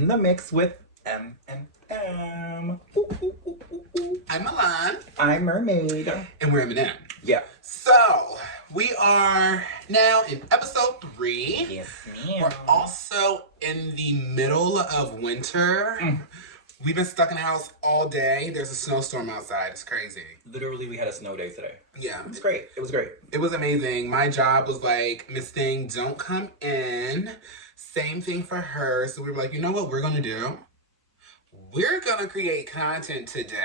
in the mix with M. I'm Milan. I'm Mermaid. And we're Eminem. Yeah. So, we are now in episode 3. Yes, ma'am. We're also in the middle of winter. We've been stuck in the house all day. There's a snowstorm outside. It's crazy. Literally, we had a snow day today. Yeah. It was great. It was great. It was amazing. My job was like, Miss Thing, don't come in. Same thing for her. So we were like, you know what we're going to do? We're going to create content today.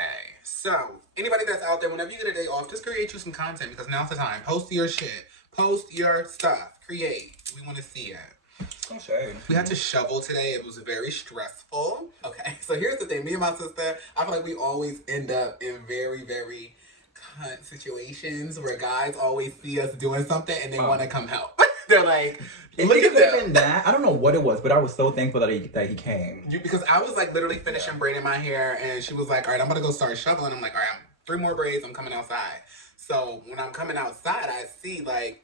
So, anybody that's out there, whenever you get a day off, just create you some content because now's the time. Post your shit. Post your stuff. Create. We want to see it. Oh, shade. We had to shovel today. It was very stressful. Okay, so here's the thing. Me and my sister, I feel like we always end up in very, very cunt situations where guys always see us doing something and they want to come help. They're like, look at them. That. I don't know what it was, but I was so thankful that he came. Because I was like literally finishing braiding my hair and she was like, all right, I'm going to go start shoveling. I'm like, all right, 3 more braids. I'm coming outside. So when I'm coming outside, I see like,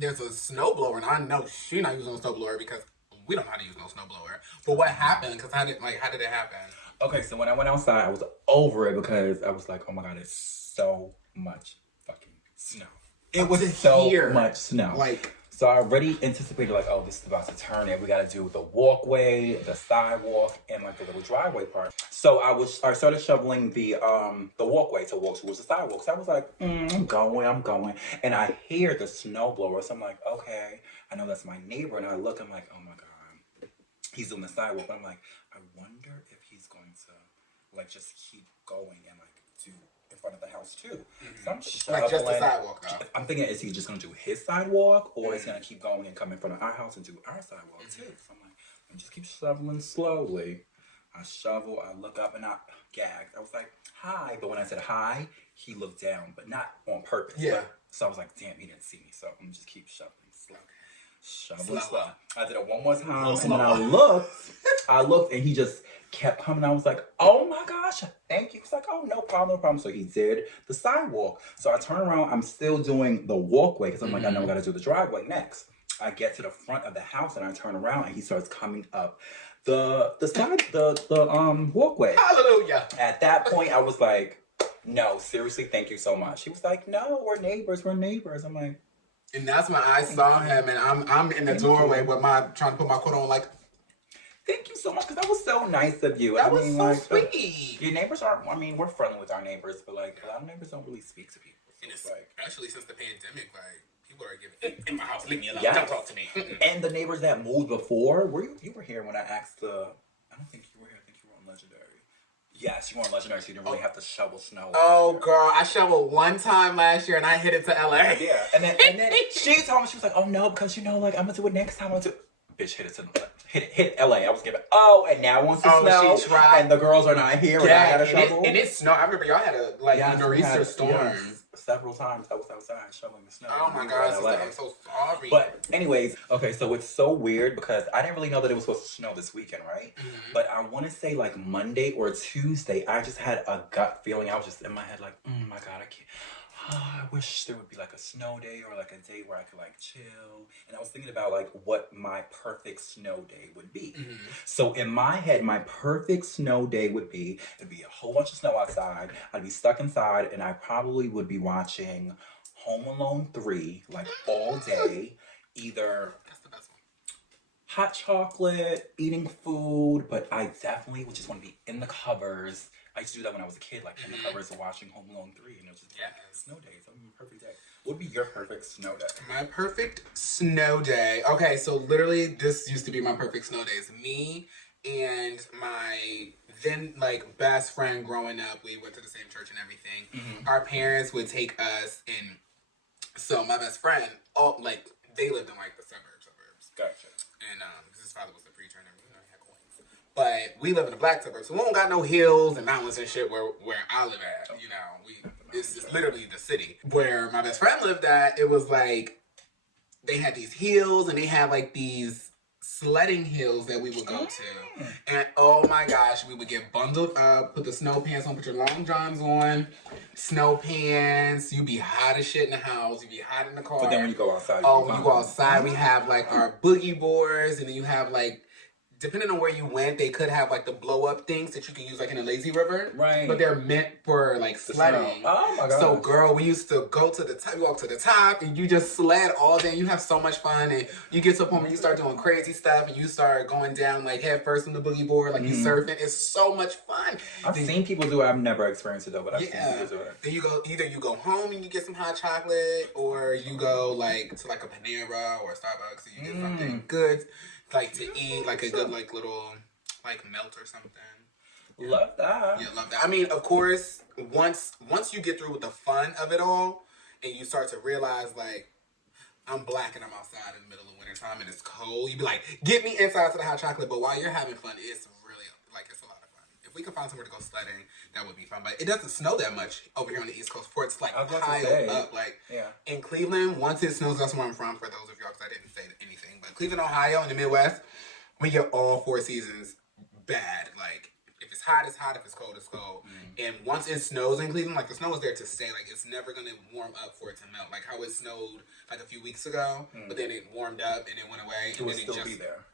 there's a snowblower, and I know she's not using a snowblower because we don't know how to use no snowblower. But what happened? Because how did it happen? Okay, so when I went outside, I was over it because I was like, oh my God, it's so much fucking snow. It was so much snow. Like, so I already anticipated like, oh, this is about to turn it. We got to do the walkway, the sidewalk, and like the little driveway part. So I started shoveling the walkway to walk towards the sidewalk. So I was like, I'm going. And I hear the snowblower. So I'm like, okay, I know that's my neighbor. And I look, I'm like, oh my God, he's on the sidewalk. But I'm like, I wonder if he's going to like just keep going and like do in front of the house too. So I'm shoveling. Like just the sidewalk though. I'm thinking, is he just gonna do his sidewalk or is he gonna keep going and come in front of our house and do our sidewalk too? So I'm like, let me just keep shoveling slowly. I shovel, I look up and I gagged. I was like, hi. But when I said hi, he looked down, but not on purpose. Yeah. But, so I was like, damn, he didn't see me. So I'm gonna just keep shoveling slow. Shoveling slow. I did it one more time and then I looked and he just kept coming. I was like, oh my gosh, thank you. He's like, oh, no problem. So he did the sidewalk. So I turn around, I'm still doing the walkway because I'm like, I know I gotta do the driveway next. I get to the front of the house and I turn around and he starts coming up the walkway. Hallelujah. At that point, I was like, no, seriously, thank you so much. He was like, no, we're neighbors. I'm like, and that's when I saw him and I'm in the doorway with trying to put my coat on like, thank you so much, because that was so nice of you. That was so sweet. Your neighbors aren't, we're friendly with our neighbors, but like, a lot of neighbors don't really speak to people. So and it's like, especially since the pandemic, like, people are giving, in my house, leave me alone, yes. Don't talk to me. And the neighbors that moved before, you were here when I asked I don't think you were here, I think you were on Legendary. Yes, you were on Legendary, so you didn't really have to shovel snow. Oh, girl, I shoveled one time last year and I hit it to LA. Yeah, and then she told me, she was like, oh no, because you know, like, I'm gonna do it next time, bitch, hit LA. I was giving, and now wants to snow. She tried. And the girls are not here, and I got to shovel. And it snowed. I remember y'all had a nor'easter storm. Yes, several times I was outside shoveling the snow. Oh my gosh, I'm so sorry. But anyways, okay, so it's so weird because I didn't really know that it was supposed to snow this weekend, right? Mm-hmm. But I want to say like Monday or Tuesday, I just had a gut feeling. I was just in my head like, oh my God, I can't. I wish there would be like a snow day or like a day where I could like chill. And I was thinking about like what my perfect snow day would be. Mm-hmm. So in my head, my perfect snow day would be, it'd be a whole bunch of snow outside. I'd be stuck inside and I probably would be watching Home Alone 3 like all day. Either that's the best one. Hot chocolate, eating food, but I definitely would just want to be in the covers. I used to do that when I was a kid, like in the covers of watching Home Alone 3, and it was just snow days. That would be a perfect day. What would be your perfect snow day? My perfect snow day. Okay, so literally this used to be my perfect snow days. Me and my then like best friend growing up, we went to the same church and everything. Mm-hmm. Our parents would take us and so my best friend, they lived in like the suburbs. Gotcha. And his father was a preacher and everything. He had coins. But we live in the black suburbs, so we don't got no hills and mountains and shit where I live at. You know, it's literally the city. Where my best friend lived at, it was like they had these hills and they had like these sledding hills that we would go to. And oh my gosh, we would get bundled up, put the snow pants on, put your long johns on, snow pants. You'd be hot as shit in the house. You'd be hot in the car. But then when you go outside, when you go outside, we have like our boogie boards, and then you have like depending on where you went, they could have like the blow up things that you can use like in a lazy river. Right. But they're meant for like sledding. Oh my god. So girl, we used to go to the top, you walk to the top and you just sled all day. You have so much fun and you get to a point where you start doing crazy stuff and you start going down like head first on the boogie board, like you surfing. It's so much fun. I've seen people do it. I've never experienced it though, but I've seen people do it. Then you go, either you go home and you get some hot chocolate, or you go like to like a Panera or a Starbucks and you get something good like to eat, like a good like little like melt or something. Love that. Yeah, love that. I mean, of course, once you get through with the fun of it all, and you start to realize like I'm black and I'm outside in the middle of wintertime and it's cold, you be like, get me inside to the hot chocolate. But while you're having fun, it's really like it's a lot of fun. If we could find somewhere to go sledding, that would be fun. But it doesn't snow that much over here on the East Coast. For it's like piled up. Like in Cleveland, once it snows, that's where I'm from. For those of y'all, because I didn't say anything, but Cleveland, Ohio, in the Midwest, we get all 4 seasons bad. Like if it's hot, it's hot. If it's cold, it's cold. And once it snows in Cleveland, like the snow is there to stay. Like it's never gonna warm up for it to melt. Like how it snowed like a few weeks ago, but then it warmed up and it went away. It will still be there.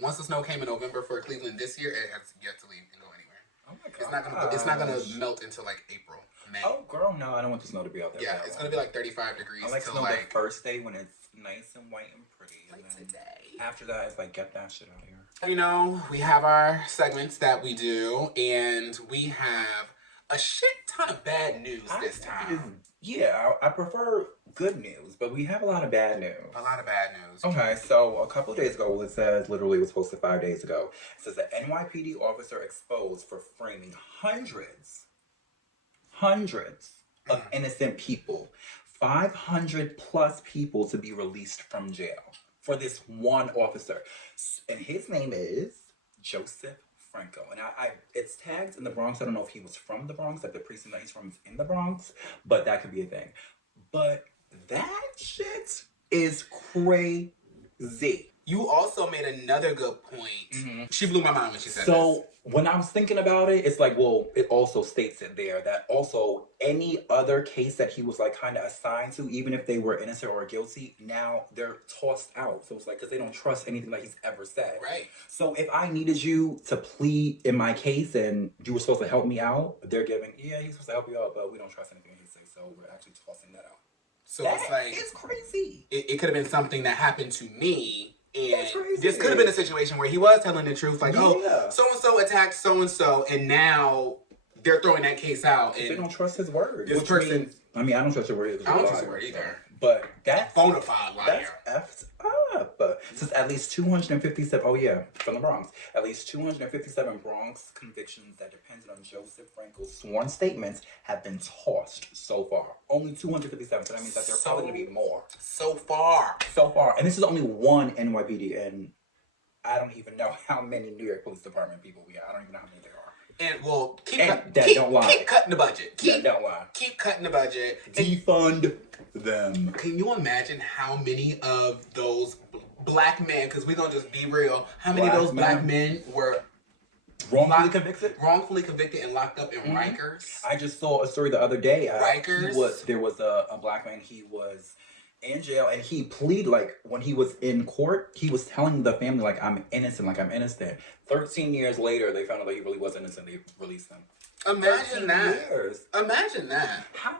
Once the snow came in November for Cleveland this year, it has yet to leave and go anywhere. Oh my god! It's not gonna melt until like April, May. Oh girl, no, I don't want the snow to be out there. Yeah, it's gonna be like 35 degrees. I like snow the first day when it's nice and white and pretty. Like today. After that, it's like get that shit out of here. You know, we have our segments that we do, and we have a shit ton of bad news this time. Yeah, I prefer good news, but we have a lot of bad news. A lot of bad news. Okay, so a couple of days ago, it says, literally it was posted 5 days ago, it says the NYPD officer exposed for framing hundreds of innocent people. 500 plus people to be released from jail for this one officer. And his name is Joseph Franco. And it's tagged in the Bronx. I don't know if he was from the Bronx, like the precinct that he's from is in the Bronx, but that could be a thing. But that shit is crazy. You also made another good point. She blew my mind when she said So when I was thinking about it, it's like, well, it also states it there that also any other case that he was like kind of assigned to, even if they were innocent or guilty, now they're tossed out. So it's like, because they don't trust anything that he's ever said. Right. So if I needed you to plead in my case and you were supposed to help me out, they're giving, yeah, he's supposed to help you out, but we don't trust anything he says. So we're actually tossing that out. So that it's like, it's crazy. It could have been something that happened to me. And this could have been a situation where he was telling the truth, like, oh, so-and-so attacked so-and-so, and now they're throwing that case out. And they don't trust his word. This person... I mean, I don't trust your word. I don't trust your word either. But that's... Bonafide liar. That's effed up. Since at least 257... Oh, yeah, from the Bronx. At least 257 Bronx convictions that depended on Joseph Franco's sworn statements have been tossed so far. Only 257. So that means that there are probably going to be more. So far. And this is only one NYPD. And I don't even know how many New York Police Department people we have. I don't even know how many there are. And well, keep cutting the budget. Don't lie. Keep cutting the budget. Defund them. Can you imagine how many of those black men, because we're going to just be real, how many of those black men were wrongfully convicted and locked up in Rikers? I just saw a story the other day. Rikers? There was a black man, he was in jail, and he pleaded, like, when he was in court, he was telling the family, like, I'm innocent. 13 years later, they found out that he really was innocent. They released him. Imagine that. Years. Imagine that. How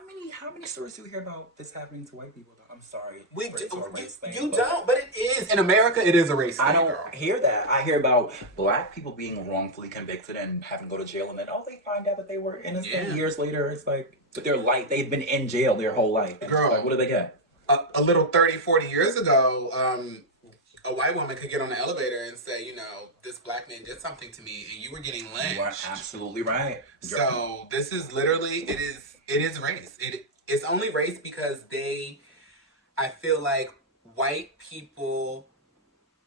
many stories do we hear about this happening to white people, though? I'm sorry. You don't, but it is. In America, it is a race thing. I don't hear that. I hear about black people being wrongfully convicted and having to go to jail, and then, they find out that they were innocent years later. It's like, but they've been in jail their whole life. Girl. Like, what do they get? A little 30, 40 years ago, a white woman could get on the elevator and say, this black man did something to me, and you were getting lynched. You are absolutely right. So this is literally, it is race. It's only race because I feel like white people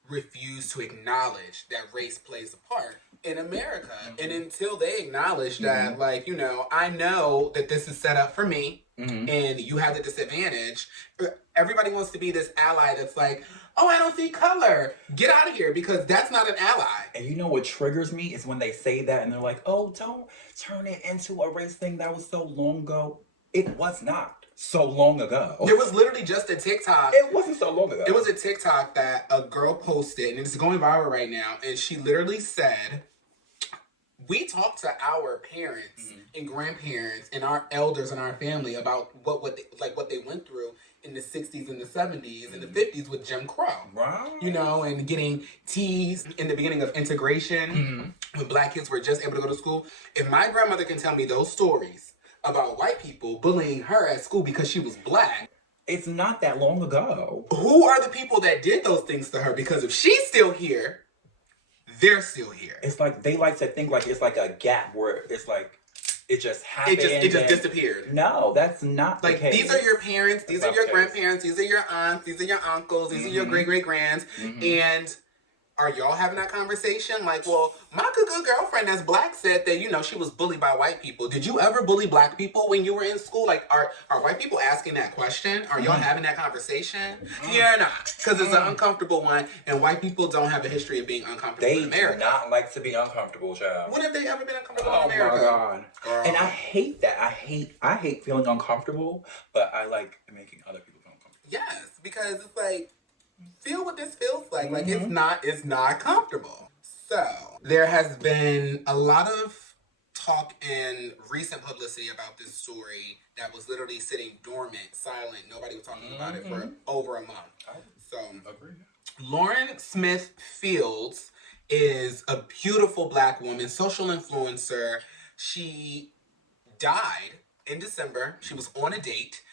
refuse to acknowledge that race plays a part in America. And until they acknowledge that, I know that this is set up for me, and you have the disadvantage, everybody wants to be this ally that's like, oh, I don't see color. Get out of here, because that's not an ally. And you know what triggers me is when they say that and they're like, oh, don't turn it into a race thing that was so long ago. It was not so long ago. There was literally just a TikTok. It wasn't so long ago. It was a TikTok that a girl posted, and it's going viral right now. And she literally said, "We talk to our parents and grandparents and our elders in our family about what they went through in the 60s and the 70s and the 50s with Jim Crow. Right. You know, and getting teased in the beginning of integration when black kids were just able to go to school. If my grandmother can tell me those stories about white people bullying her at school because she was black, it's not that long ago. who are the people that did those things to her? Because if she's still here, they're still here." It's like they like to think like it's like a gap where it's like it just happened. It just disappeared. No, that's not like the case. These are your parents, these That's are your not the case. grandparents, these are your aunts, these are your uncles, these are your great great grands, and are y'all having that conversation? Like, well, my good girlfriend that's black said that, you know, she was bullied by white people. Did you ever bully black people when you were in school? Like, are white people asking that question? Are y'all having that conversation? Yeah or not? Because it's an uncomfortable one, and white people don't have a history of being uncomfortable in America. They do not like to be uncomfortable, child. When have they ever been uncomfortable in Oh America? my God. Girl. And I hate that. I hate feeling uncomfortable, but I like making other people feel uncomfortable. Yes, because it's like, feel what this feels like. Like, it's not comfortable. So there has been a lot of talk and recent publicity about this story that was literally sitting dormant, silent. Nobody was talking about it for over a month. So Agree. Lauren Smith Fields is a beautiful black woman, social influencer. She died in December. She was on a date.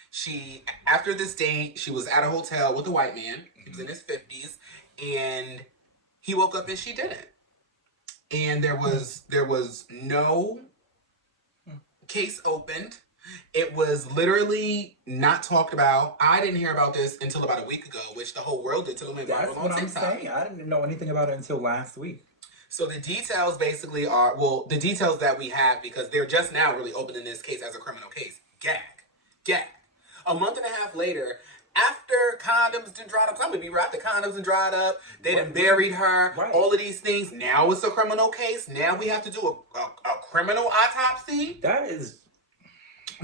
After this date, she was at a hotel with a white man. He was in his 50s, and he woke up and she didn't. And there was no case opened. It was literally not talked about. I didn't hear about this until about a week ago, which the whole world did till it went That's viral what on I'm TikTok. saying. I didn't know anything about it until last week. So the details basically are, well, the details that we have, because they're just now really opening this case as a criminal case. Gag. A month and a half later, after condoms done dried up, I'm gonna be right, the condoms done dried up, they done buried her, all of these things. Now it's a criminal case. Now we have to do a criminal autopsy. That is...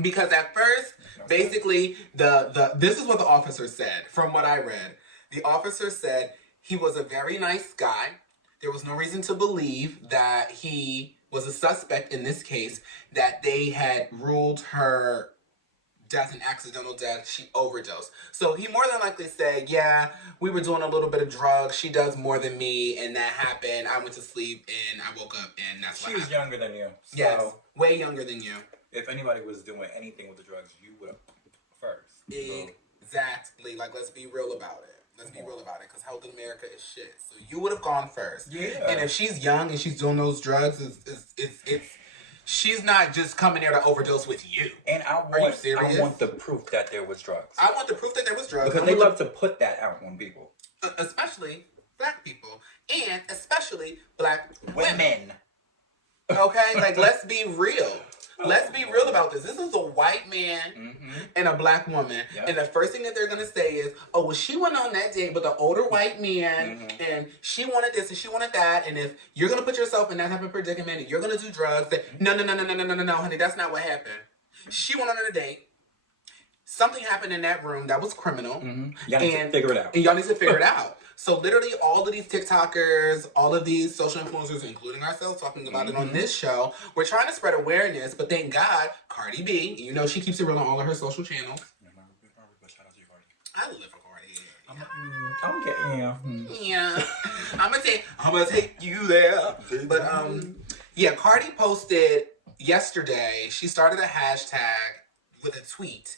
Because at first, basically, this is what the officer said, from what I read. The officer said he was a very nice guy. There was no reason to believe that he was a suspect in this case, that they had ruled her death an accidental death. She overdosed. So he more than likely said, yeah, we were doing a little bit of drugs. She does more than me, and that happened. I went to sleep, and I woke up, and that's what happened. She was younger than you. So yes, way younger than you. If anybody was doing anything with the drugs, you would have first. Exactly. Like, let's be real about it. Let's be real about it, because health in America is shit. So you would have gone first. Yeah. And if she's young and she's doing those drugs, it's she's not just coming there to overdose with you. And I want the proof that there was drugs. I want the proof that there was drugs. Because they love to put that out on people. Especially black people. And especially black women. Women. Okay? Like, let's be real. Let's be real about this. This is a white man and a black woman. Yep. And the first thing that they're going to say is, oh, well, she went on that date with an older white man, and she wanted this and she wanted that. And if you're going to put yourself in that type of predicament and you're going to do drugs, no, honey, that's not what happened. She went on a date. Something happened in that room that was criminal. Y'all need to figure it out. And y'all need to figure it out. So literally all of these TikTokers, all of these social influencers, including ourselves, talking about it on this show, we're trying to spread awareness, but thank God, Cardi B, you know she keeps it real on all of her social channels. I live for Cardi. Yeah. I'm gonna take you there. But yeah, Cardi posted yesterday, she started a hashtag with a tweet,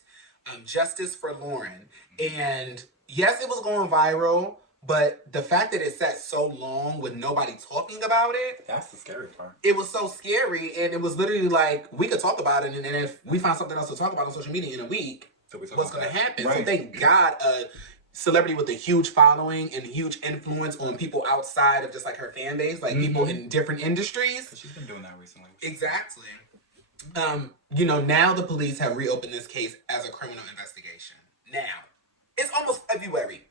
Justice for Lauren. And yes, it was going viral. But the fact that it sat so long with nobody talking about it. That's the scary part. It was so scary. And it was literally like, we could talk about it. And if we find something else to talk about on social media in a week, what's going to happen? Right. So thank God a celebrity with a huge following and huge influence on people outside of just like her fan base, like people in different industries. She's been doing that recently. Exactly. You know, now the police have reopened this case as a criminal investigation. Now, it's almost February.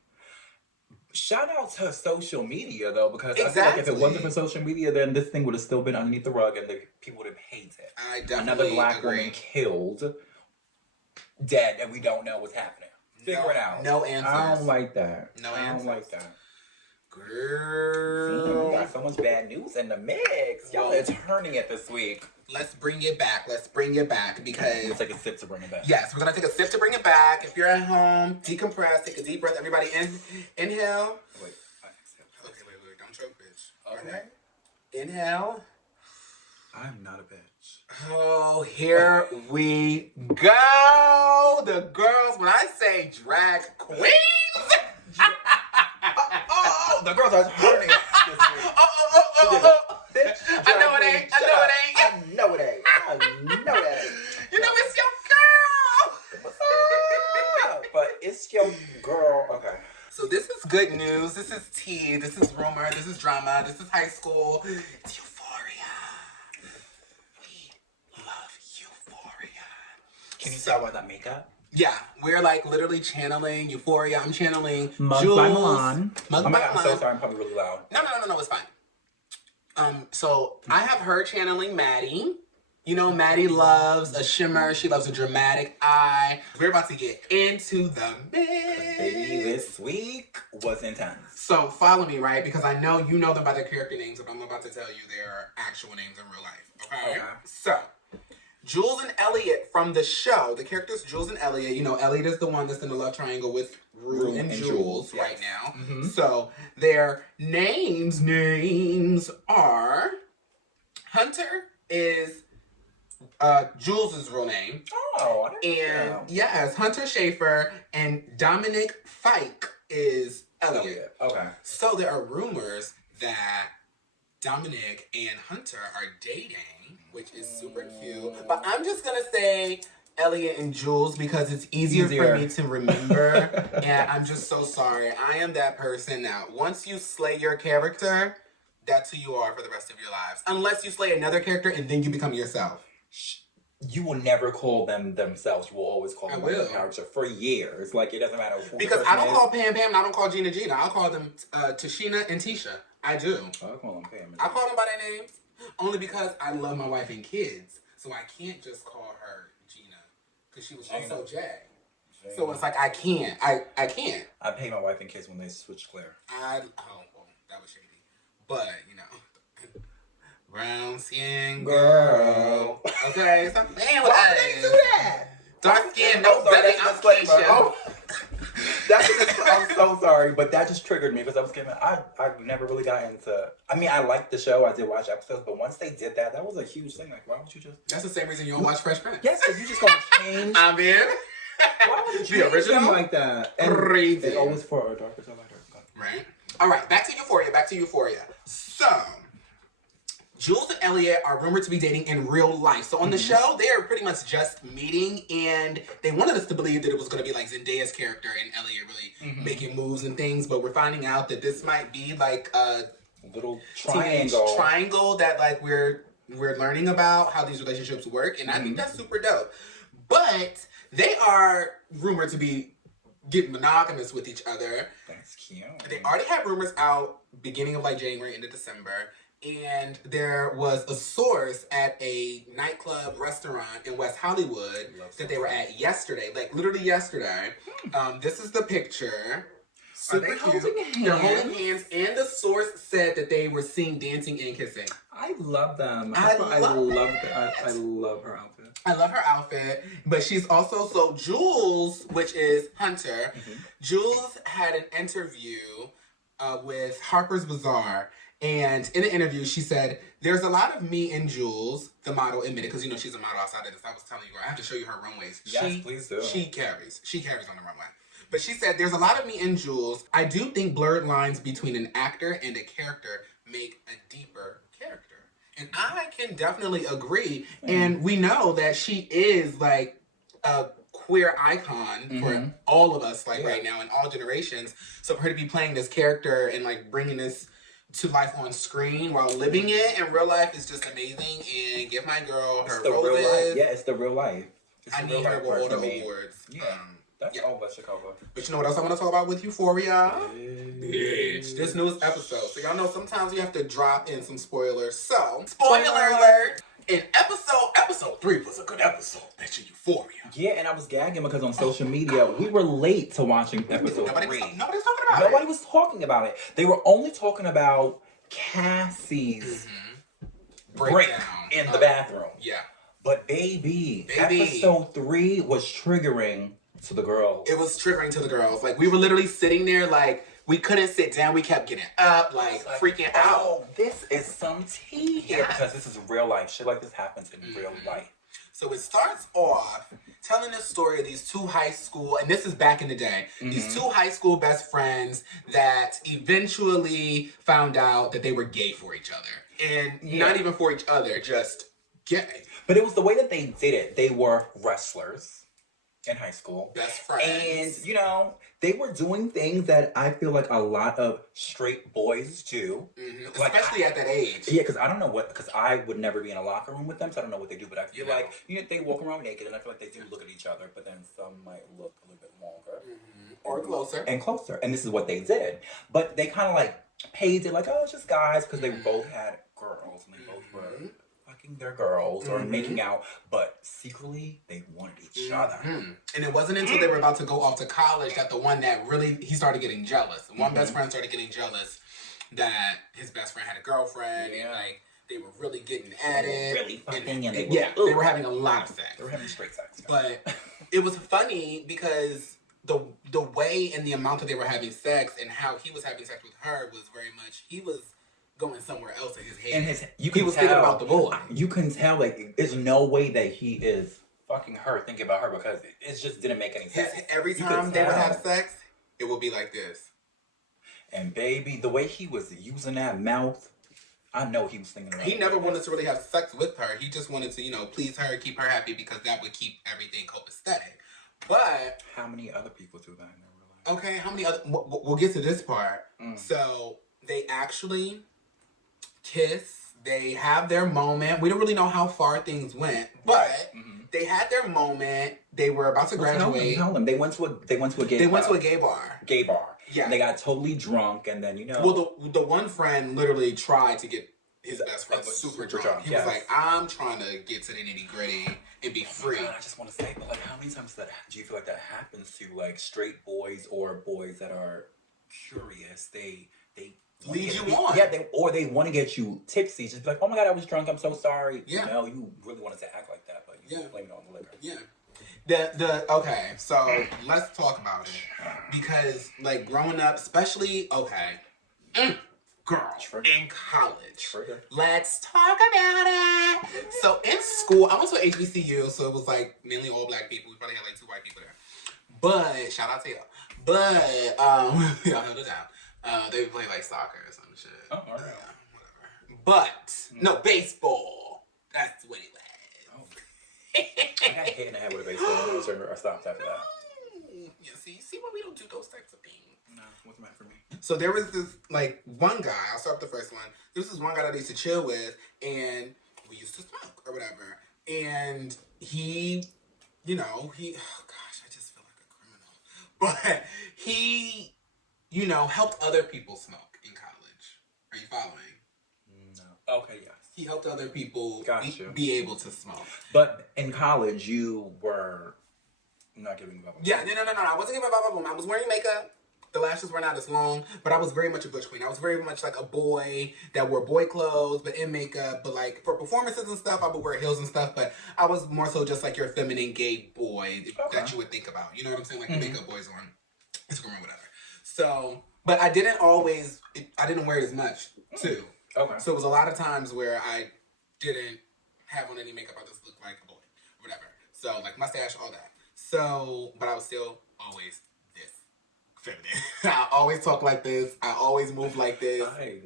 Shout out to social media, though, because I feel like if it wasn't for social media, then this thing would have still been underneath the rug and the people would have hated it. I definitely Another black woman killed dead and we don't know what's happening. Figure it out. No answers. I don't like that. No I answers. don't like that. Girl. We got so much bad news in the mix. Y'all are turning it this week. Let's bring it back. Let's bring it back because... Let's take a sip to bring it back. Yes, we're going to take a sip to bring it back. If you're at home, decompress, take a deep breath. Everybody inhale. Wait, Okay, wait. Don't choke, bitch. Okay. Inhale. I'm not a bitch. Oh, here we go. The girls, when I say drag queens. Oh, the girls are turning it this week. Bitch, I know it ain't. I know it ain't. You know it's your girl. What's up? But it's your girl. Okay. So this is good news. This is tea. This is rumor. This is drama. This is high school. It's euphoria. We love euphoria. Can you tell by that makeup? Yeah, we're like literally channeling euphoria. I'm channeling Mugged Jules. by Milan. Mugged Oh my by God, I'm so Milan. sorry. I'm probably really loud. No, it's fine. So I have her channeling Maddie. You know, Maddie loves a shimmer. She loves a dramatic eye. We're about to get into the mix. Baby, this week was intense. So follow me, right? Because I know you know them by their character names, but I'm about to tell you their actual names in real life. Okay? So, Jules and Elliot from the show. The characters Jules and Elliot. You know, Elliot is the one that's in the love triangle with Rue and Jules right now. Mm-hmm. So their names are Hunter is Jules's real name. Oh, and yes, Hunter Schaefer, and Dominic Fike is Elliot. Okay. So there are rumors that Dominic and Hunter are dating, which is super cute. But I'm just gonna say Elliot and Jules because it's easier for me to remember. And I'm just so sorry. I am that person now. Once you slay your character, that's who you are for the rest of your lives. Unless you slay another character and then you become yourself. You will never call them themselves. You will always call them the character for years. Like, it doesn't matter who. Because I don't call Pam Pam and I don't call Gina Gina. I'll call them Tashina and Tisha. I do. I call them Pam. I call them by their names only because I love my wife and kids. So I can't just call her Gina. Because she was also Jay. So it's like I can't. I can't. I pay my wife and kids when they switch Claire. Well, that was shady. But, you know. Brown skin girl. Okay, stop playing with us. Why would they do that? Dark skin, no belly, I'm Keisha. I'm so sorry, but that just triggered me because I was getting. I never really got into. I mean, I liked the show. I did watch episodes, but once they did that, that was a huge thing. Like, why would you just? That's the same reason you don't watch Fresh Prince. Yes, because you just gonna change. I'm in. Why would you the original like that? And crazy. It's always for a darker side. Right. All right. Back to Euphoria. So. Jules and Elliot are rumored to be dating in real life. So on the show, they are pretty much just meeting, and they wanted us to believe that it was going to be like Zendaya's character and Elliot really making moves and things, but we're finding out that this might be like a little triangle that like we're learning about how these relationships work, and I think that's super dope. But they are rumored to be getting monogamous with each other. That's cute. They already had rumors out beginning of like January into December. And there was a source at a nightclub restaurant in West Hollywood that they were at yesterday, like literally yesterday. This is the picture. Super cute. They're holding hands, and the source said that they were seen dancing and kissing. I love them. I love her outfit. I love her outfit, but she's also so Jules, which is Hunter. Jules had an interview with Harper's Bazaar. And in the interview, she said, there's a lot of me and Jules, the model, admitted, because, you know, she's a model outside of this. I was telling you, I have to show you her runways. Yes, please do. She carries on the runway. But she said, there's a lot of me and Jules. I do think blurred lines between an actor and a character make a deeper character. And I can definitely agree. And we know that she is, like, a queer icon for all of us, like, right now, in all generations. So for her to be playing this character and, like, bringing this to life on screen while living it in real life is just amazing, and give my girl her roses. Real life. Yeah, it's the real life. I need her with all the awards. Yeah, that's all but Chicago. But you know what else I want to talk about with Euphoria? Bitch. This newest episode. So y'all know sometimes we have to drop in some spoilers. So, spoiler alert! In episode 3 was a good episode. That's your Euphoria. Yeah, and I was gagging because on social media, we were late to watching episode Nobody's 3. talking about Nobody it. was talking about it. They were only talking about Cassie's break in the bathroom. Yeah. But baby, episode 3 was triggering to the girls. It was triggering to the girls. Like, we were literally sitting there, like, we couldn't sit down. We kept getting up, like freaking out. Oh, this is some tea here. Because this is real life. Shit like this happens in real life. So it starts off telling the story of these 2 high school, and this is back in the day, these 2 high school best friends that eventually found out that they were gay for each other. And not even for each other, just gay. But it was the way that they did it. They were wrestlers in high school. Best friends. And, you know, they were doing things that I feel like a lot of straight boys do. Like, especially at that age. Yeah, because I don't know because I would never be in a locker room with them, so I don't know what they do. But I feel like, you know, they walk around naked, and I feel like they do look at each other, but then some might look a little bit longer. Or closer. And closer. And this is what they did. But they kind of like paved it like, oh, it's just guys, because they both had girls, and they both were fucking their girls or making out, but secretly they wanted each other. And it wasn't until they were about to go off to college that the one that really, he started getting jealous. One best friend started getting jealous that his best friend had a girlfriend, and like they were really getting at it. Really fucking, and they were having a lot of sex. They were having straight sex. But it was funny because the way and the amount that they were having sex and how he was having sex with her was very much, he was going somewhere else in his head. And he was thinking about the boy. You can tell, like, there's no way that he is fucking her, thinking about her, because it just didn't make any sense. Every time they would have sex, it would be like this. And baby, the way he was using that mouth, I know he was thinking about He never wanted to really have sex with her. He just wanted to, you know, please her, keep her happy, because that would keep everything copacetic. But how many other people do that in their real life? Okay, how many other... We'll get to this part. So, they actually kiss. They have their moment. We don't really know how far things went, but they had their moment. They were about to graduate. Tell them. They went to a gay bar. They went to a gay bar. Gay bar. Yeah. And they got totally drunk, and then, you know... Well, the one friend literally tried to get his best friend super drunk. He was like, I'm trying to get to the nitty-gritty and be free. God, I just want to say, but, like, how many times do you feel like that happens to, like, straight boys or boys that are curious? They lead you on. Yeah, they want to get you tipsy. Just be like, oh my God, I was drunk. I'm so sorry. Yeah. You know, you really wanted to act like that, but you blame it on the liquor. Yeah. Okay, so let's talk about it. Because, like, growing up, especially, girl, in college. Let's talk about it. So, in school, I went to HBCU, so it was, like, mainly all black people. We probably had, like, 2 white people there. But, shout out to y'all. But, y'all held it down. They play, like, soccer or some shit. Oh, all right. Yeah, whatever. But, no, baseball. That's what it was. I got hit in the head with a baseball and I stopped after that. Yeah, see why we don't do those types of things. No, what's the matter for me? So there was this, like, one guy, I'll start with the first one. There was this one guy that I used to chill with, and we used to smoke or whatever. And he, you know, oh gosh, I just feel like a criminal. But he, you know, helped other people smoke in college. Are you following? No. Okay, yes. He helped other people be able to smoke. But in college, you were not giving bubble. Yeah, no. I wasn't giving bubble. I was wearing makeup. The lashes were not as long, but I was very much a butch queen. I was very much like a boy that wore boy clothes, but in makeup. But like for performances and stuff, I would wear heels and stuff. But I was more so just like your feminine gay boy that you would think about. You know what I'm saying? Like the makeup boys on Instagram or whatever. So, but I didn't wear it as much too. Okay. So it was a lot of times where I didn't have on any makeup. I just looked like a boy, whatever. So like mustache, all that. So, but I was still always this feminine. I always talk like this. I always move like this. I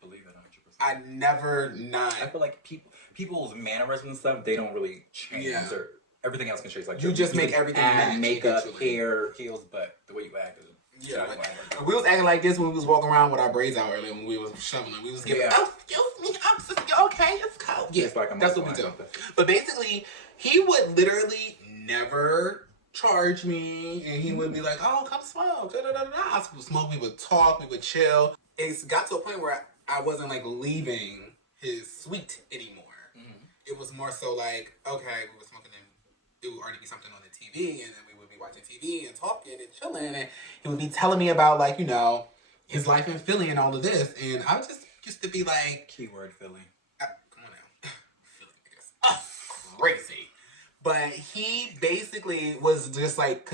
believe it 100%. I never not. I feel like people's mannerisms and stuff, they don't really change. Yeah. Or everything else can change. Like you just make everything match. Makeup, hair, heels, but the way you act is. Yeah, like, we was acting like this when we was walking around with our braids out earlier when we was shoving them. We was giving, oh, excuse me, I'm just, okay, it's cold. Yeah, like that's what we do. But basically, he would literally never charge me, and he would be like, oh, come smoke, I would smoke, we would talk, we would chill. It got to a point where I wasn't like leaving his suite anymore. It was more so like, okay, we were smoking it would already be something on the TV, and then we would be watching TV and talking and chilling, and he would be telling me about, like, you know, his life in Philly and all of this, and I just used to be like, keyword Philly. Come on now. Philly niggas. Crazy. But he basically was just like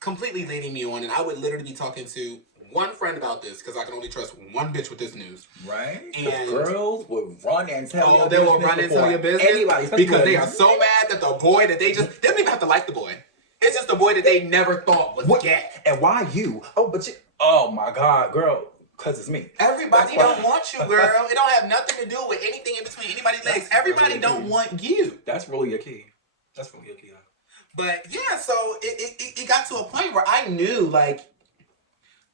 completely leading me on, and I would literally be talking to one friend about this because I can only trust one bitch with this news. Right? And girls would run and tell your business. They will run and tell your business anybody, because they are so mad that the boy that they don't even have to like the boy. It's just the boy that they never thought was gay. And why you? Oh, but you. Oh my God, girl. Because it's me. Everybody don't want you, girl. It don't have nothing to do with anything in between anybody's legs. Everybody really don't want you. That's really a key. That's really a key. But yeah, so it got to a point where I knew, like,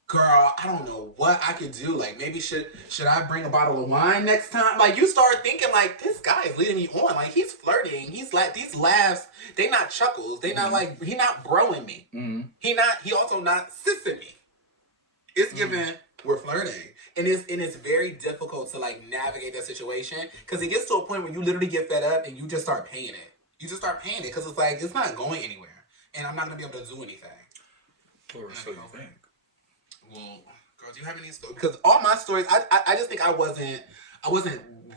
girl, I don't know what I could do. Like, maybe should I bring a bottle of wine next time? Like, you start thinking, like, this guy is leading me on. Like, he's flirting. He's like, these laughs, they not chuckles. They not like, he not broing me. He also not sissing me. It's given, we're flirting. And it's very difficult to, like, navigate that situation because it gets to a point where you literally get fed up and you just start paying it. You just start paying it because it's like, it's not going anywhere. And I'm not going to be able to do anything. Or so you think. Well, girl, do you have any stories? Because all my stories, I just think I wasn't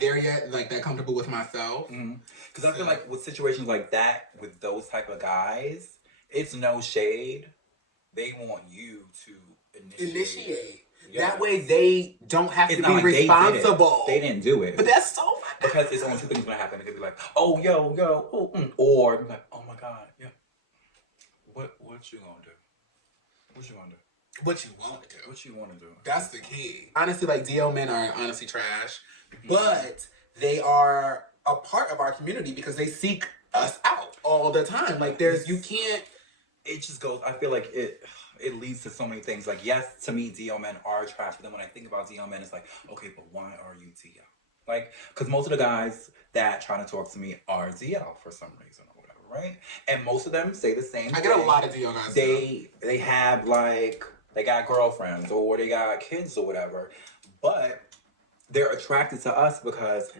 there yet, like, that comfortable with myself. Because I feel like with situations like that, with those type of guys, it's no shade. They want you to initiate. Yeah. That way they don't have to be like responsible. They didn't do it. But that's so funny. Because it's only two things going to happen. It could be like, oh, yo, or be like, oh my God, yeah. What you gonna do? What you gonna do? What you want to do. What you want to do. That's the key. Honestly, like, DL men are honestly trash. But they are a part of our community because they seek us out all the time. Like, you can't. It just goes, I feel like it leads to so many things. Like, yes, to me, DL men are trash. But then when I think about DL men, it's like, okay, but why are you DL? Like, because most of the guys that try to talk to me are DL for some reason or whatever, right? And most of them say the same thing. I get a lot of DL guys. They have, like, they got girlfriends or they got kids or whatever. But they're attracted to us because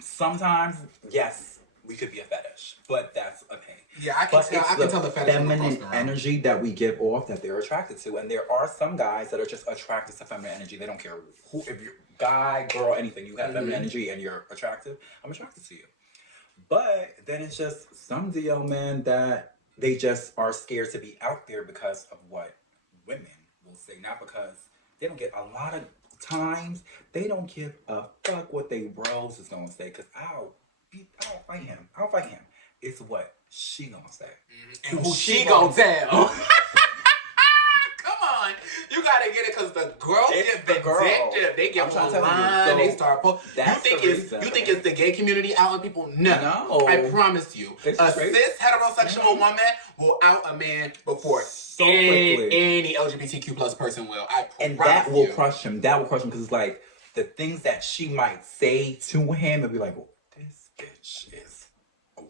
sometimes, yes, we could be a fetish. But that's okay. Yeah, I can tell the fetish feminine energy that we give off that they're attracted to. And there are some guys that are just attracted to feminine energy. They don't care who, if you're guy, girl, anything. You have feminine energy and you're attractive. I'm attracted to you. But then it's just some DL men that they just are scared to be out there because of what women will say. Not because they don't get a lot of times. They don't give a fuck what they bros is going to say. Because I'll fight him. I'll fight him. It's what she gonna say. And who she gonna tell. Come on. You gotta get it because the girl get vindictive. They get online. They start posting. You think it's the gay community outing people? No. I promise you. A cis heterosexual woman will out a man before any LGBTQ plus person will. I promise and that will crush him. That will crush him because it's like the things that she might say to him and be like, well, this bitch is.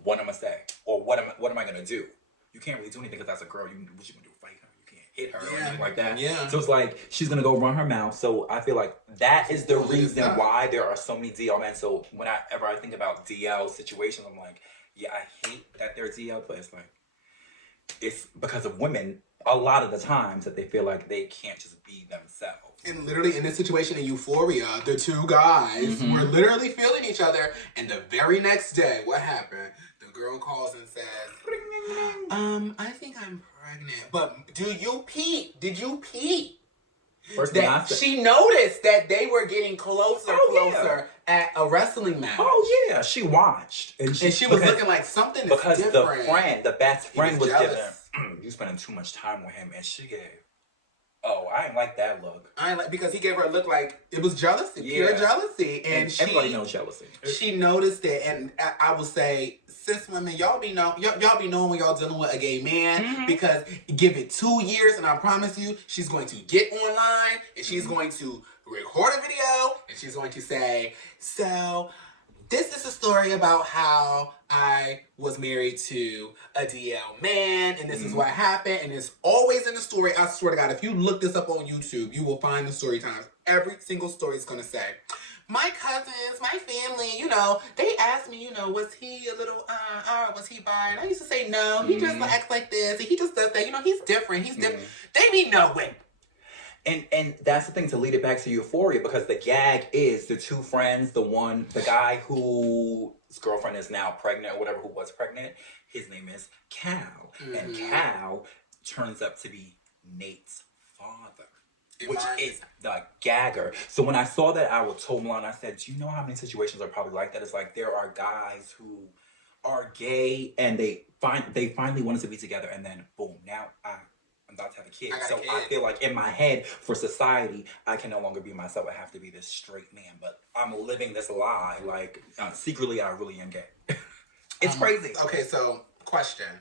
What am I gonna say? Or what am I gonna do? You can't really do anything because that's a girl. What you gonna do? Fight her? You can't hit her or anything like that. Yeah. So it's like she's gonna go run her mouth. So I feel like that is the reason why there are so many DL men. So whenever I think about DL situations, I'm like, yeah, I hate that they're DL, but it's like it's because of women a lot of the times that they feel like they can't just be themselves. And literally in this situation in Euphoria, the two guys were literally feeling each other, and the very next day, what happened? The girl calls and says, I think I'm pregnant. But did you pee? First thing I said, she noticed that they were getting closer at a wrestling match. Oh yeah, she watched. And she was looking like something is different. Because the best friend was giving, you spending too much time with him, and she gave, I didn't like that look. Because he gave her a look like it was jealousy, pure jealousy. And everybody knows jealousy. She noticed it, and I will say, cis women, y'all be knowing when y'all dealing with a gay man because give it 2 years, and I promise you, she's going to get online and she's going to record a video and she's going to say, so this is a story about how I was married to a DL man, and this is what happened, and it's always in the story. I swear to God, if you look this up on YouTube, you will find the story times. Every single story is going to say, my cousins, my family, they asked me, was he a little, or was he bi? And I used to say, no, he just acts like this, and he just does that. He's different. He's different. They be knowing. And that's the thing, to lead it back to Euphoria, because the gag is the two friends, the guy whose girlfriend is now pregnant, or whatever, who was pregnant, his name is Cal. And Cal turns up to be Nate's father, which is the gagger. So when I saw that, I was told Milan, I said, do you know how many situations are probably like that? It's like there are guys who are gay and they finally wanted to be together, and then boom, now I'm about to have a kid. I feel like in my head, for society, I can no longer be myself. I have to be this straight man. But I'm living this lie. Like, secretly, I really am gay. It's crazy. Okay, so, question.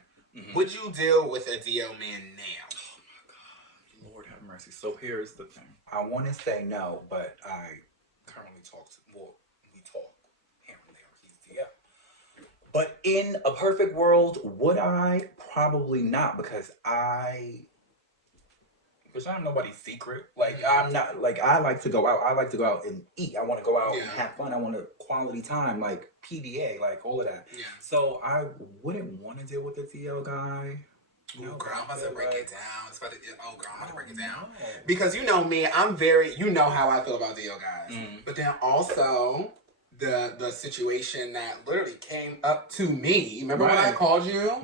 Would you deal with a DL man now? Oh, my God. Lord have mercy. So, here's the thing. I want to say no, but I currently we talk here and there. He's DL. But in a perfect world, would I? Probably not, because I'm nobody's secret. Like, I'm not, like, I like to go out. I like to go out and eat. I want to go out and have fun. I want a quality time, like PDA, like all of that. Yeah. So I wouldn't want to deal with the DL guy. No, girl, I'm about to break it down. I'm about to break it down. Because you know me, you know how I feel about DL guys. But then also, the situation that literally came up to me. Remember when I called you?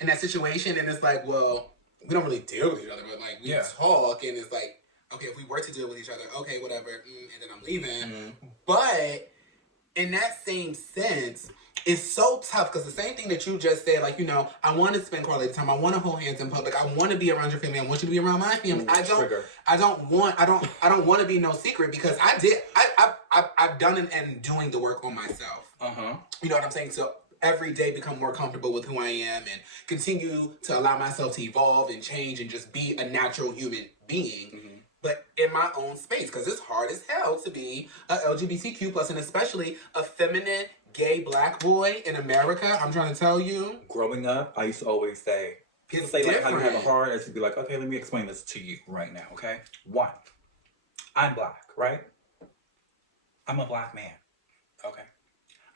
In that situation, and it's like, well, we don't really deal with each other, but like we talk, and it's like, okay, if we were to deal with each other, okay, whatever, and then I'm leaving. But in that same sense, it's so tough, because the same thing that you just said, like, I want to spend quality time, I want to hold hands in public, I want to be around your family, I want you to be around my family. I don't want to be no secret, because I've done and doing the work on myself. You know what I'm saying? So every day become more comfortable with who I am and continue to allow myself to evolve and change and just be a natural human being. But in my own space, because it's hard as hell to be a LGBTQ plus, and especially a feminine gay black boy in America. I'm trying to tell you. Growing up, I used to always say, people say like how you have a heart, I used to be like, okay, let me explain this to you right now, okay? 1, I'm black, right? I'm a black man, okay?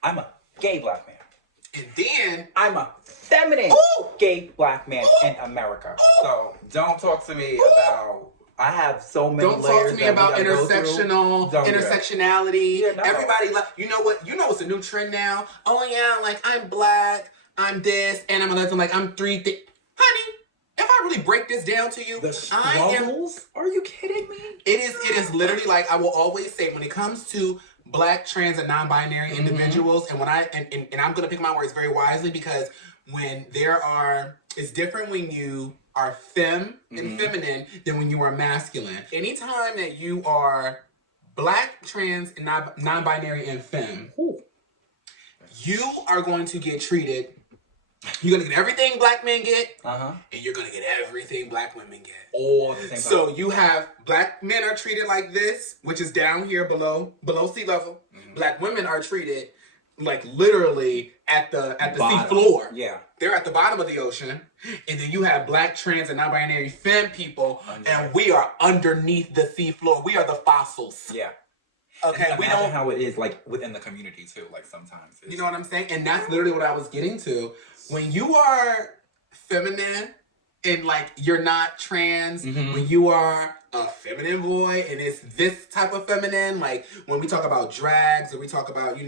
I'm a gay black man. And then I'm a feminine gay black man in America. So don't talk to me about. I have so many. Don't talk to me about intersectionality. Yeah, no. Everybody, you know what? You know what's a new trend now? Oh yeah, like I'm black, I'm this, and I'm a lesbian. Like I'm 3 things. Honey, if I really break this down to you, the struggles? Are you kidding me? It is literally like I will always say when it comes to Black, trans, and non-binary individuals, and when and I'm gonna pick my words very wisely, because when it's different when you are femme and feminine than when you are masculine. Anytime that you are Black, trans, and non-binary and femme, you are going to get treated. You're gonna get everything Black men get, and you're gonna get everything Black women get. All at the same time. So you have Black men are treated like this, which is down here below sea level. Black women are treated like literally at the sea floor. Yeah, they're at the bottom of the ocean, and then you have Black, trans, and non-binary femme people, and we are underneath the sea floor. We are the fossils. Yeah. Okay, we know how it is, like within the community too. Like sometimes, you know what I'm saying, and that's literally what I was getting to. When you are feminine and like you're not trans, when you are a feminine boy and it's this type of feminine, like when we talk about drags or we talk about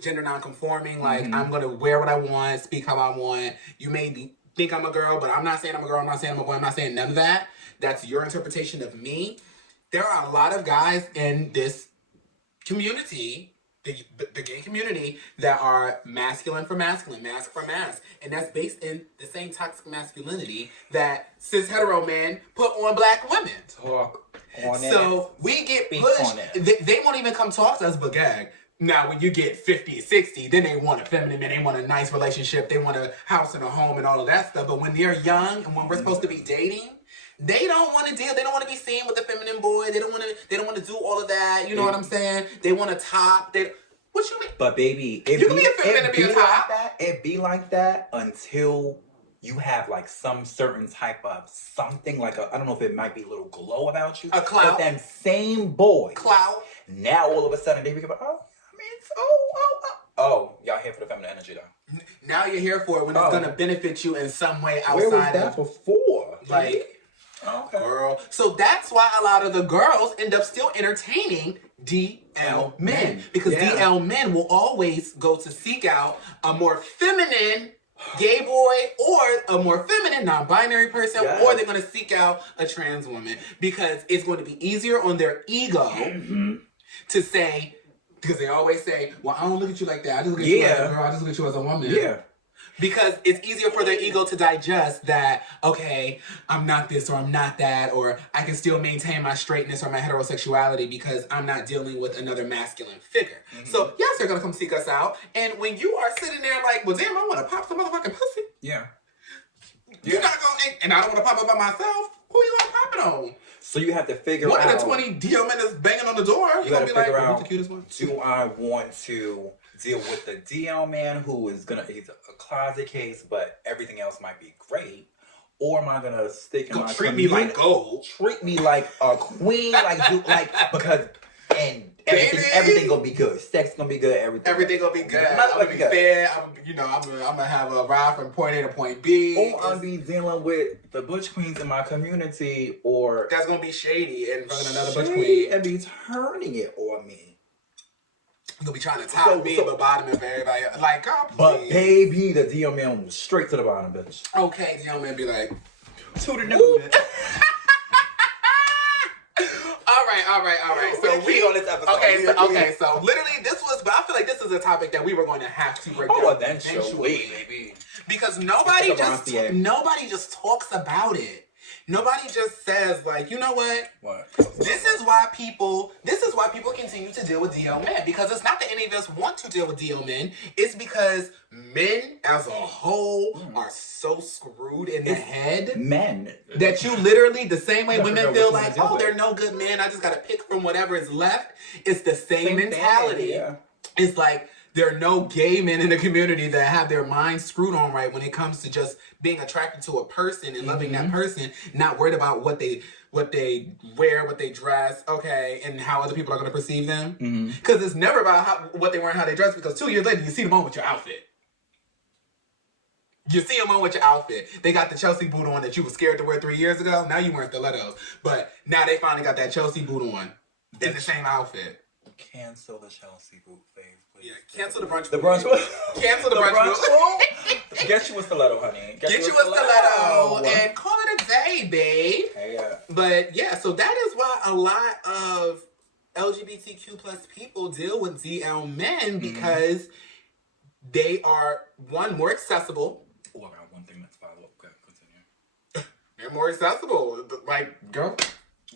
gender non-conforming, like I'm gonna wear what I want, speak how I want. You may think I'm a girl, but I'm not saying I'm a girl. I'm not saying I'm a boy. I'm not saying none of that. That's your interpretation of me. There are a lot of guys in this community, the gay community, that are masculine for masculine, mask for mask. And that's based in the same toxic masculinity that cis hetero men put on Black women. Talk on it. So we get pushed. They won't even come talk to us but gag. Now, when you get 50, 60, then they want a feminine man, they want a nice relationship, they want a house and a home and all of that stuff. But when they're young and when we're supposed to be dating, they don't want to deal. They don't want to be seen with a feminine boy. They don't want to do all of that. You know what I'm saying? They want to top. What you mean? But baby, you can be a feminine and be a top. It be like that until you have like some certain type of something, like I don't know if it might be a little glow about you. A clout. But them same boys. Clout. Now all of a sudden they become, oh, I mean, it's, y'all here for the feminine energy though. Now you're here for it when it's gonna benefit you in some way outside. Where was that before? Like, okay. Girl. So that's why a lot of the girls end up still entertaining DL men. Because DL men will always go to seek out a more feminine gay boy or a more feminine non-binary person, or they're going to seek out a trans woman because it's going to be easier on their ego to say, because they always say, well, I don't look at you like that. I just look at you as a girl. I just look at you as a woman. Yeah. Because it's easier for their ego to digest that, okay, I'm not this or I'm not that, or I can still maintain my straightness or my heterosexuality because I'm not dealing with another masculine figure. So, yes, they're going to come seek us out. And when you are sitting there like, well, damn, I want to pop some motherfucking pussy. Yeah. You're not going to, and I don't want to pop it by myself. Who you going to pop it on? So you have to figure out. One of the 20 DL men is banging on the door. You got to figure out, the cutest one? Do I want to deal with the DL man who is he's a closet case, but everything else might be great? Or am I gonna stick in my treat me like gold? Treat me like a queen, because everything gonna be good. Sex gonna be good. Everything gonna be good. I'm gonna be fair. I'm gonna have a ride from point A to point B. Or I'm be dealing with the butch queens in my community, or that's gonna be shady in front of another butch queen and be turning it on me. You're gonna be trying to top me but bottom for everybody. Like, God, please. But baby, the DL man was straight to the bottom, bitch. Okay, DL man be like, to the new. All right. So we on this episode. So literally, but I feel like this is a topic that we were going to have to break down eventually, baby. Because nobody just talks about it. Nobody just says, like, you know what? What? This is why people continue to deal with DL men. Because it's not that any of us want to deal with DL men. It's because men as a whole are so screwed in the head. Men. That you literally, the same way women feel like, oh, they're no good men. I just got to pick from whatever is left. It's the same mentality. Yeah. It's like, there are no gay men in the community that have their minds screwed on right when it comes to just being attracted to a person and loving that person, not worried about what they wear, what they dress, okay, and how other people are going to perceive them. Because it's never about what they wear and how they dress, because 2 years later, you see them on with your outfit. You see them on with your outfit. They got the Chelsea boot on that you were scared to wear 3 years ago. Now you wearing stilettos. But now they finally got that Chelsea boot on in the same outfit. Cancel the Chelsea boot phase, please. Yeah, cancel the brunch. The brunch. Cancel the brunch. Get you a stiletto, honey. Get you a stiletto and call it a day, babe. Yeah. But yeah, so that is why a lot of LGBTQ plus people deal with DL men because they are, one, more accessible. Oh, I got one thing that's follow up. Okay, continue. They're more accessible. Like, girl.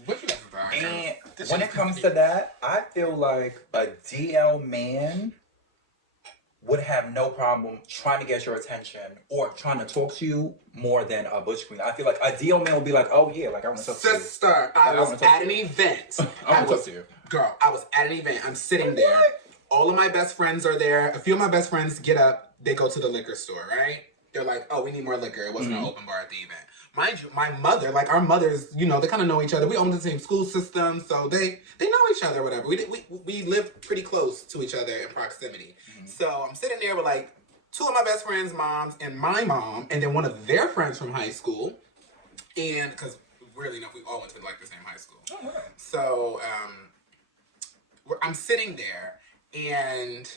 What you got? And when it comes to that, I feel like a DL man would have no problem trying to get your attention or trying to talk to you more than a butch queen. I feel like a DL man would be like, oh yeah, like I want to talk to you. Sister, I was at an event. I want to talk to you. Girl, I was at an event. I'm sitting there. All of my best friends are there. A few of my best friends get up. They go to the liquor store, right? They're like, oh, we need more liquor. It wasn't an open bar at the event. Mind you, my mother, like our mothers, they kind of know each other. We own the same school system, so they know each other, whatever. We live pretty close to each other in proximity. So I'm sitting there with like two of my best friends' moms and my mom, and then one of their friends from high school. And because weirdly enough, we all went to like the same high school. Oh, wow. So I'm sitting there, and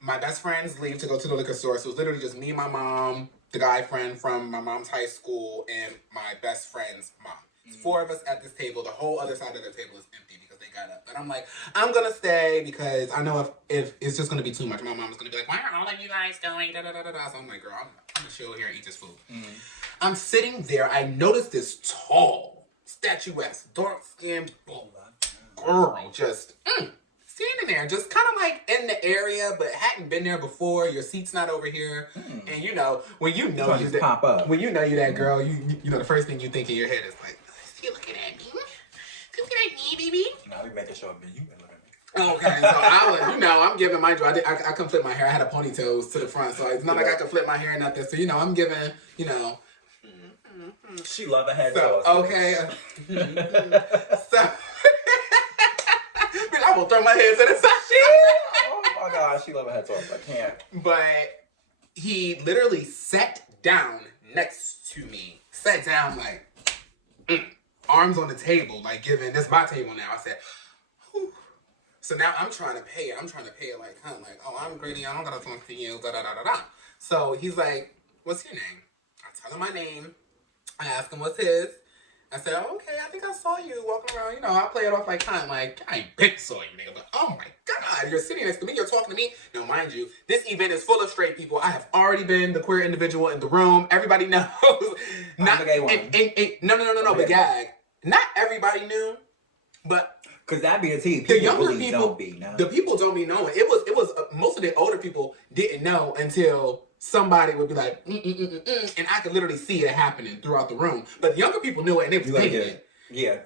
my best friends leave to go to the liquor store. So it's literally just me, my mom, the guy friend from my mom's high school, and my best friend's mom. It's four of us at this table. The whole other side of the table is empty because they got up. But I'm like, I'm going to stay because I know if it's just going to be too much, my mom's going to be like, why are all of you guys going? Da, da, da, da, da. So I'm like, girl, I'm going to chill here and eat this food. I'm sitting there. I noticed this tall, statuesque, dark-skinned girl just standing there, just kind of like in the area, but hadn't been there before. Your seat's not over here, and when you know you that, pop up. When you know you that girl, you know the first thing you think in your head is like, is he looking at me? Looking at me, baby? No, we making sure you been looking at me. Okay, so I'm giving my joy. I couldn't flip my hair. I had a ponytail to the front, so it's not like I could flip my hair or nothing. So I'm giving, She love a head so, toss. Okay. So. I I'm gonna throw my head to the side. Oh my gosh, she love her head toss. I can't. But he literally sat down next to me. Sat down like, arms on the table, like giving, this my table now. I said, whew. So now I'm trying to pay it. I'm trying to pay it like, like, oh, I'm greedy. I don't got to talk to you, da da da da da. So he's like, what's your name? I tell him my name. I ask him what's his. I said, oh, okay, I think I saw you walking around. You know, I play it off like like, I ain't been saw you, nigga. But oh my God, you're sitting next to me. You're talking to me. Now, mind you, this event is full of straight people. I have already been the queer individual in the room. Everybody knows. Not the gay one. No, but gag. Not everybody knew, but because that be the tea. The younger really people don't be knowing. The people don't be knowing. It was most of the older people didn't know until somebody would be like, and I could literally see it happening throughout the room. But the younger people knew it, and they was thinking it. Yeah.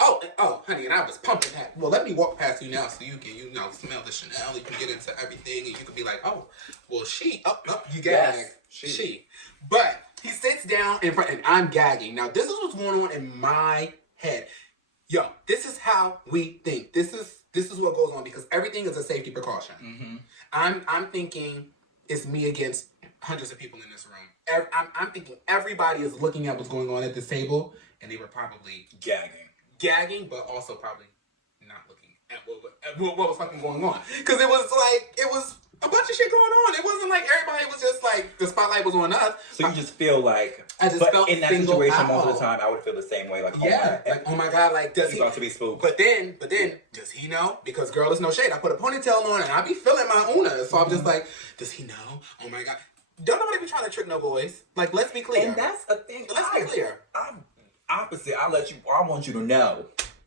Oh, honey, and I was pumping that. Well, let me walk past you now so you can, smell the Chanel. You can get into everything, and you can be like, oh, well, you gag. Yes, she. But he sits down in front, and I'm gagging. Now, this is what's going on in my head. Yo, this is how we think. This is what goes on because everything is a safety precaution. Mm-hmm. I'm thinking it's me against hundreds of people in this room. I'm thinking everybody is looking at what's going on at this table, and they were probably gagging, but also probably not looking at what was fucking going on. Because it was a bunch of shit going on. It wasn't like everybody was just like the spotlight was on us. So you just feel like I just felt in that situation most of the time I would feel the same way. Like oh my God, like does he about to be spooked? But then does he know? Because girl, it's no shade. I put a ponytail on and I be feeling my Una. So I'm just like, does he know? Oh my God. Don't nobody be trying to trick no boys. Like, let's be clear. And that's a thing. Let's be clear. I'm opposite. I want you to know.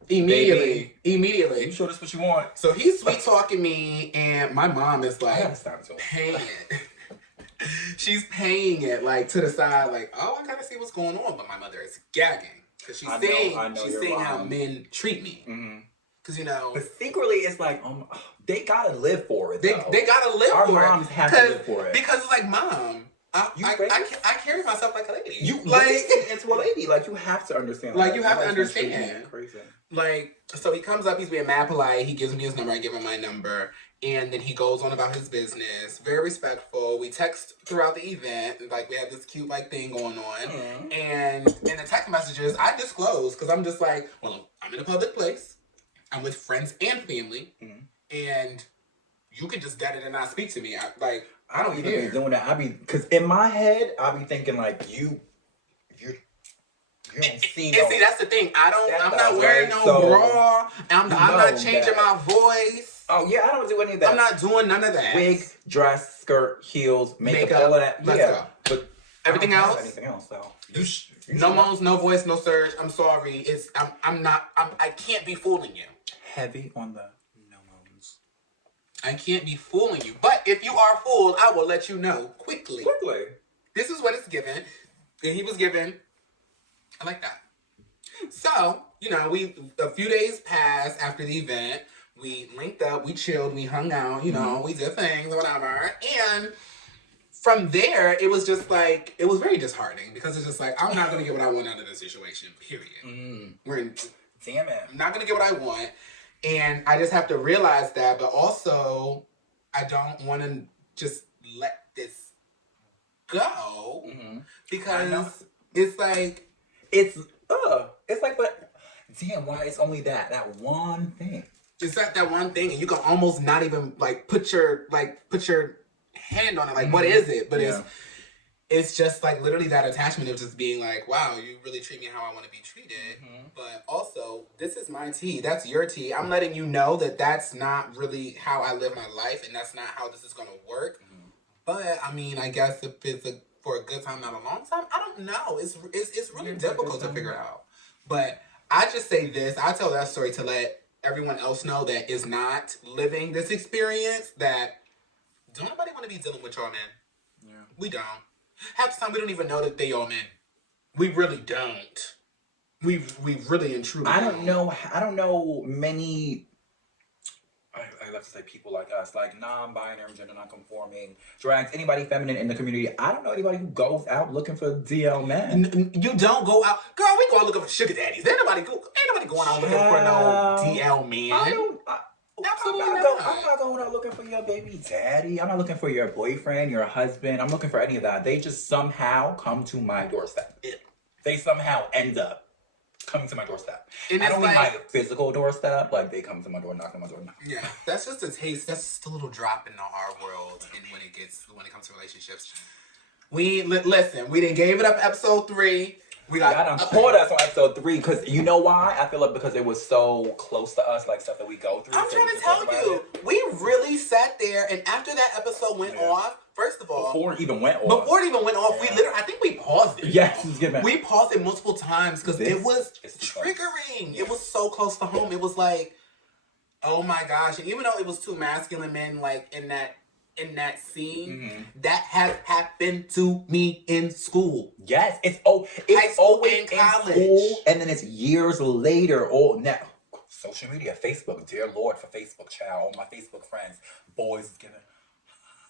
Immediately. You sure that's what you want? So he's sweet talking me, and my mom is like, I gotta stop paying it. She's paying it like to the side, like, oh, I gotta see what's going on. But my mother is gagging because she's seeing how men treat me. Mm-hmm. Because but secretly it's like, they gotta live for it. They gotta live Our for it. Our moms have to live for it because it's like, mom, I carry myself like a lady. You like into a lady. Like you have to understand. Like you have to understand. Crazy. Like so, he comes up. He's being mad polite. He gives me his number. I give him my number, and then he goes on about his business. Very respectful. We text throughout the event. Like we have this cute thing going on. Mm-hmm. And in the text messages, I disclose because I'm just like, well, I'm in a public place. I'm with friends and family, and you can just dead it and not speak to me. I don't even be doing that. Because in my head, I be thinking like you don't see. And see, that's the thing. I'm not wearing no bra. I'm not changing my voice. Oh yeah, I don't do any of that. I'm not doing none of that. Wig, dress, skirt, heels, makeup. All of that. Let's go. But everything else. Anything else though? No moans, no voice, no surge. I'm sorry. I can't be fooling you. Heavy on the no moans. I can't be fooling you. But if you are fooled, I will let you know quickly. This is what it's given. And he was given. I like that. So, a few days passed after the event. We linked up, we chilled, we hung out, we did things, whatever. And from there, it was just like, it was very disheartening because it's just like, I'm not going to get what I want out of this situation, period. Damn it. I'm not going to get what I want. And I just have to realize that, but also, I don't want to just let this go because it's like, it's like, but damn, why it's only that one thing. It's that one thing, and you can almost not even put your hand on it. Like, what is it? But it's just like literally that attachment of just being like, wow, you really treat me how I want to be treated. But also, this is my tea. That's your tea. I'm letting you know that that's not really how I live my life, and that's not how this is gonna work. But I mean, I guess if it's for a good time, not a long time, I don't know. It's really difficult to figure out. But I just say this. I tell that story to let everyone else know that is not living this experience that don't nobody want to be dealing with y'all men. Yeah. We don't. Half the time we don't even know that they y'all men. We really don't. We really and truly I don't know many I love to say people like us, like non-binary, gender non-conforming, drags, anybody feminine in the community. I don't know anybody who goes out looking for DL men. You don't go out, girl. We go out looking for sugar daddies. Ain't nobody going out looking for no DL man. Absolutely I'm not going out looking for your baby daddy. I'm not looking for your boyfriend, your husband. I'm looking for any of that. They just somehow come to my doorstep. They somehow end up coming to my doorstep. And I don't mean like, my physical doorstep. Like, they come to my door, knock on my door. No. Yeah, that's just a taste. That's just a little drop in our world. And when it comes to relationships, listen. We didn't gave it up episode 3. We got Y'all done caught us on episode 3 because you know why? I feel like because it was so close to us, like stuff that we go through. I'm trying to tell you, we really sat there, and after that episode went off, first of all, before it even went off, we literally, I think we paused it. Yes, it's given. We paused it multiple times because it was triggering. It was so close to home. It was like, oh my gosh! And even though it was 2 masculine men, like in that scene, that has happened to me in school. Yes, it's always in college. school, and then it's years later. Oh, now social media, Facebook. Dear Lord, for Facebook, child, all my Facebook friends, boys is giving.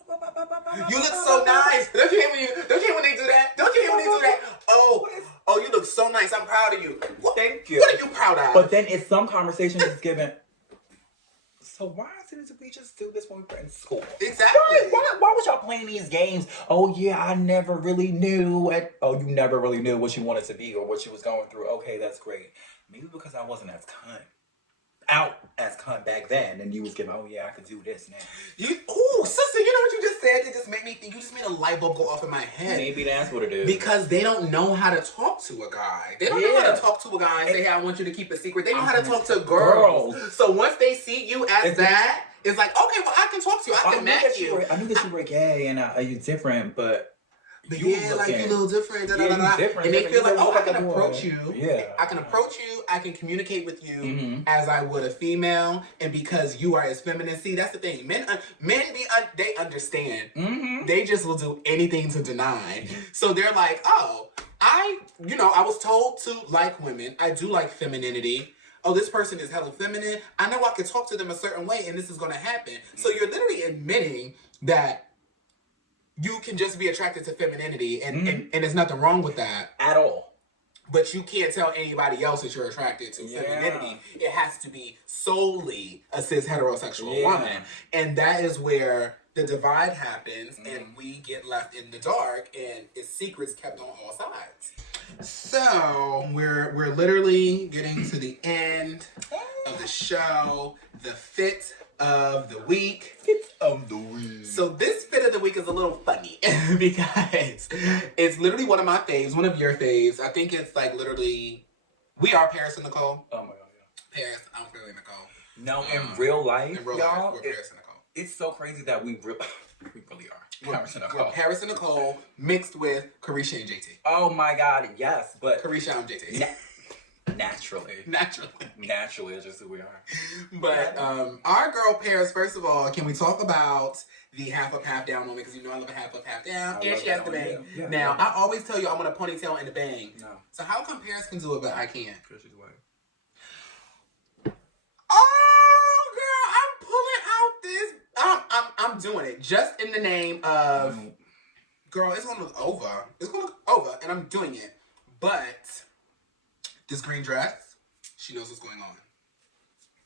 You look so nice. Don't you hear when they do that? Don't you hear when they do that? Oh, you look so nice. I'm proud of you. Thank you. What are you proud of? But then it's some conversation is given. So why didn't we just do this when we were in school? Exactly. Why was y'all playing these games? Oh yeah, I never really knew. You never really knew what you wanted to be or what you was going through. Okay, that's great. Maybe because I wasn't as out as cunt back then, and you was giving, oh yeah, I could do this now. Sister, you know what you just said? It just made me think. You just made a light bulb go off in my head. Maybe that's what it is. Because they don't know how to talk to a guy. They don't know how to talk to a guy and say, hey, I want you to keep a secret. They know how to talk to girls. So once they see you as that, it's like, okay, well, I can talk to you. I can match you. I knew that you were gay and you're different, but you like you're a little different. Different. And they feel like, I can approach you. Yeah. I can approach you. I can communicate with you as I would a female. And because you are as feminine. See, that's the thing. Men they understand. They just will do anything to deny. So they're like, oh, I was told to like women. I do like femininity. Oh, this person is hella feminine. I know I can talk to them a certain way and this is going to happen. So you're literally admitting that you can just be attracted to femininity and there's nothing wrong with that. At all. But you can't tell anybody else that you're attracted to femininity. It has to be solely a cis heterosexual woman. And that is where the divide happens and we get left in the dark and it's secrets kept on all sides. So we're literally getting to the end of the show, the fit of the week. So this fit of the week is a little funny because it's literally one of my faves, one of your faves. I think it's like literally, we are Paris and Nicole. Oh my god, yeah. Paris, I'm really Nicole. No, in real life, y'all, we're Paris and Nicole. It's so crazy that we really are. Paris and Nicole. We're Paris and Nicole mixed with Carisha and JT. Oh my god, yes, but Carisha and JT. Naturally, it's just who we are. But our girl Paris, first of all, can we talk about the half up, half down moment? Because you know I love a half up, half down. And she has the bang. Yeah, now, I always tell you I want a ponytail and a bang. No. So how come Paris can do it but I can't? Because she's white. Oh, girl, I'm pulling out this. I'm doing it just in the name of. Girl, it's gonna look over. And I'm doing it. But this green dress, she knows what's going on.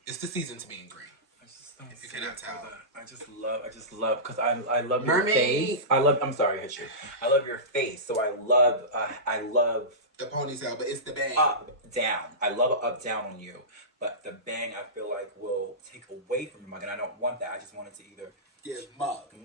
It's the season to be in green. I just don't. If you cannot tell. I just love because I love your face. I'm sorry, I hit you. I love your face, so I love the ponytail, but it's the bang. Up, down. I love it up, down on you. But the bang, I feel like, will take away from your mug, and I don't want that. I just want it to either give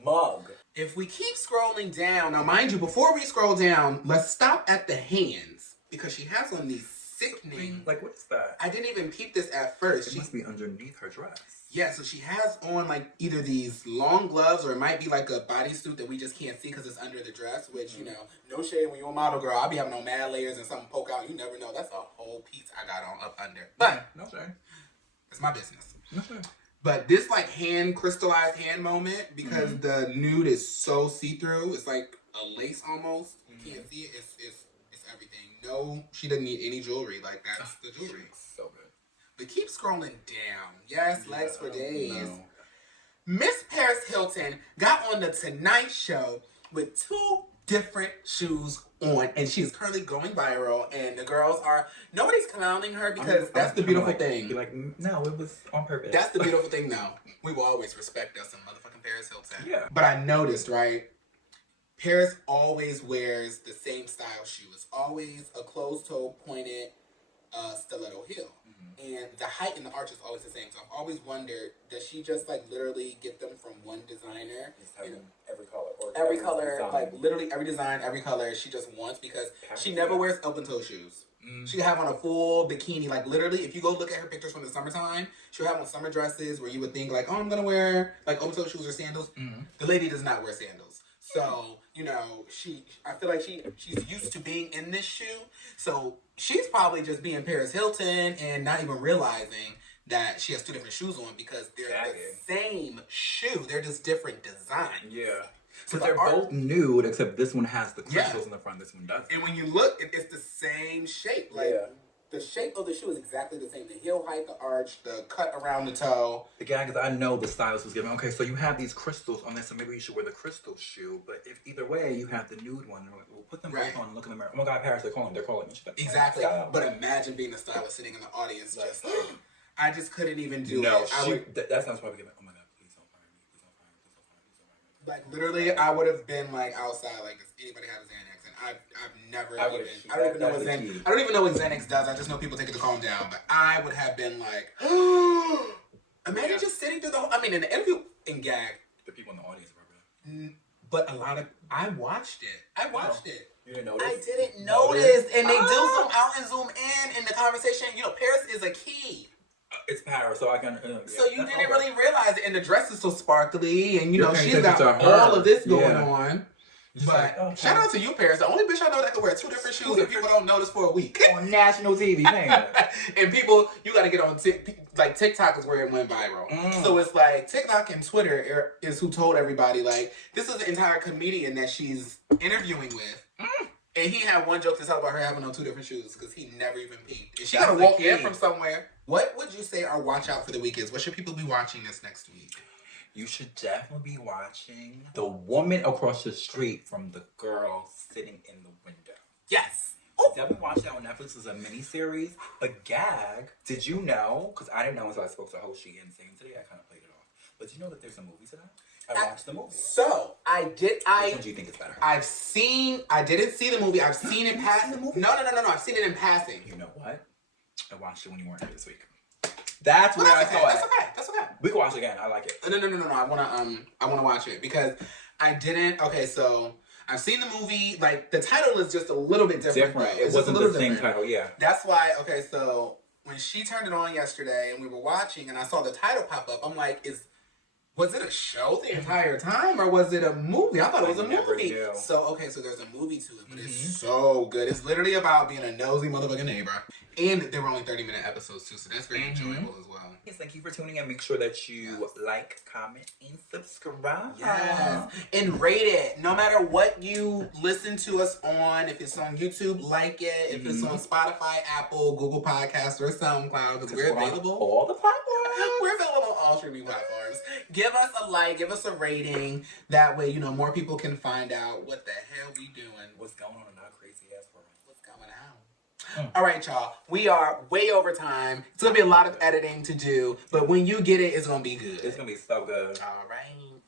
mug. If we keep scrolling down, now mind you, before we scroll down, let's stop at the hands. Because she has on these sickening... Like, what is that? I didn't even peep this at first. It must be underneath her dress. Yeah, so she has on, like, either these long gloves or it might be, like, a bodysuit that we just can't see because it's under the dress, which, you know, no shade when you're a model, girl. I'll be having on mad layers and something poke out. You never know. That's a whole piece I got on up under. But... no shade. It's my business. No shade. But this, like, crystallized hand moment, because the nude is so see-through, it's like a lace almost. You can't see it. It's everything. No, she doesn't need any jewelry. Like, that's the jewelry. So good. But keep scrolling down. Yes, legs for days. Miss Paris Hilton got on the Tonight Show with 2 different shoes on, and she is currently going viral. And the girls are nobody's clowning her because that's the beautiful thing. Be like, no, it was on purpose. That's the beautiful thing, though. We will always respect us in motherfucking Paris Hilton. Yeah. But I noticed, right? Paris always wears the same style shoe. It's always a closed-toe, pointed stiletto heel. And the height and the arch is always the same. So I've always wondered, does she just like literally get them from one designer? Every color. Or every color, design. Like literally every design, every color she just wants because she never wears open-toe shoes. She have on a full bikini. Like literally, if you go look at her pictures from the summertime, she'll have on summer dresses where you would think like, oh, I'm going to wear like open-toe shoes or sandals. The lady does not wear sandals. So, you know, I feel like she's used to being in this shoe. So she's probably just being Paris Hilton and not even realizing that she has two different shoes on because they're the same shoe. They're just different designs. Yeah. So they're both nude, except this one has the crystals in the front, this one doesn't. And when you look, it's the same shape. Like, the shape of the shoe is exactly the same. The heel height, the arch, the cut around the toe. The gag is I know the stylist was giving, okay, so you have these crystals on this, so maybe you should wear the crystal shoe. But if either way, you have the nude one, we'll put them both on and look in the mirror. Oh my God, Paris, they're calling me. Exactly. But imagine being a stylist sitting in the audience just like, I just couldn't even do it. That's not why we get like, oh my God, please don't fire me. Please don't fire me. Please don't fire me. Please don't fire me. Like, literally, I would have been like outside, like, does anybody have a Xanax? And I've never I don't even know what Xanax does. I just know people take it to calm down. But I would have been like, imagine just sitting through the whole, I mean, in the interview, in gag. The people in the audience were but I watched it. You didn't notice? I didn't notice. And they do zoom out and zoom in the conversation. You know, Paris is a key. It's Paris, so I can. So you didn't really realize it, and the dress is so sparkly, and you know she's got all of this going on. But shout out to you, Paris. The only bitch I know that can wear two different shoes and people don't notice for a week on national TV. And people, you got to get on like TikTok is where it went viral. So it's like TikTok and Twitter is who told everybody like this is the entire comedian that she's interviewing with. And he had one joke to tell about her having on two different shoes because he never even peeped. And she gotta walk in from somewhere. What would you say our watch out for the week is? What should people be watching this next week? You should definitely be watching The Woman Across the Street from the Girl Sitting in the Window. Yes. Definitely watch that on Netflix. It's a miniseries. But gag, did you know? Because I didn't know until I spoke to Hoshi and Sam today. I kind of played it off. But did you know that there's a movie to that? I watched the movie. So I did. Which one do you think is better? I didn't see the movie. I've seen it passing. No. I've seen it in passing. You know what? I watched it when you weren't here this week. That's where I saw it. That's okay. We can watch it again. I like it. No. I wanna watch it because I didn't. Okay, so I've seen the movie. Like the title is just a little bit different. It wasn't the same title. Yeah. That's why. Okay, so when she turned it on yesterday and we were watching and I saw the title pop up, I'm like, was it a show the entire time or was it a movie? I thought it was a movie. Knew. So there's a movie to it, but it's so good. It's literally about being a nosy motherfucking neighbor. And there were only 30-minute episodes too, so that's very enjoyable as well. Yes, thank you for tuning in. Make sure that you like, comment, and subscribe. Yes. And rate it. No matter what you listen to us on, if it's on YouTube, like it. If it's on Spotify, Apple, Google Podcasts, or SoundCloud, because we're available. All the platforms. We're available on all streaming platforms. Give us a like, give us a rating. That way, more people can find out what the hell we doing. What's going on in our crazy ass world. What's going on? All right, y'all. We are way over time. It's going to be a lot of editing to do, but when you get it, it's going to be good. It's going to be so good. All right.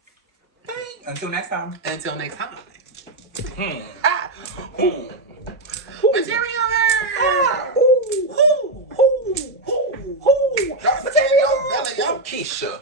Bye. Until next time. Material Material. Keisha.